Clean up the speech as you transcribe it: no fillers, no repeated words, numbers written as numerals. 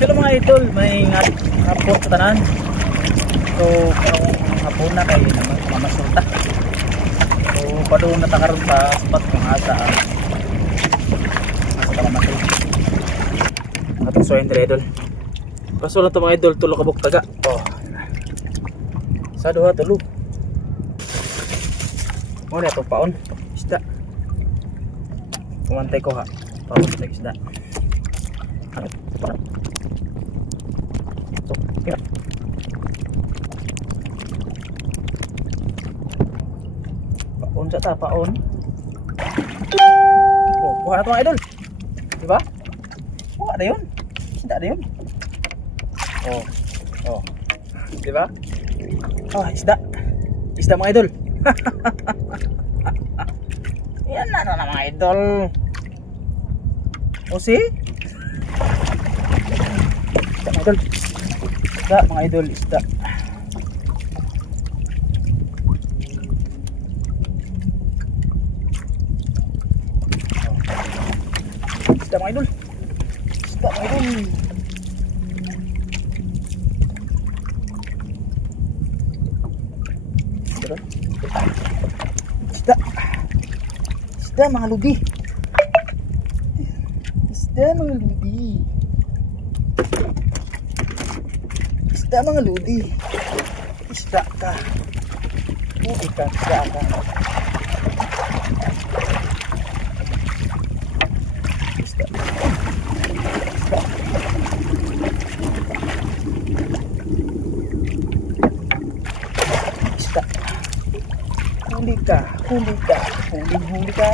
Hello mga idol, may hapon sa tanan. So, karong hapon na kay mamasulta. So, pado na ta karon sa spot kung asa pamamatay. Atong soendre idol. Paso lang to mga idol, tulo ka buktaga. Oh. Sa duha tulo. Mo na to paon. Isda. Kumantay ko ha. Paon sa isda. Paon sa ta, paon. Oh, kuha na to mga idol. Diba? Kuha na yun. Isda na yun. Oh. Oh. Diba? Oh, isda. Isda mga idol. Yan na mga idol. O see? Isda mga idol. Isda mga idol, isda. Isda mga idol. Isda mga idol. Isda. Isda mga ludi. Isda mga ludi. Isda mga ludi. Isda ka. Ludi ka, isda ka. Isda. Isda. Isda. Huli ka, huli ka, huli ka.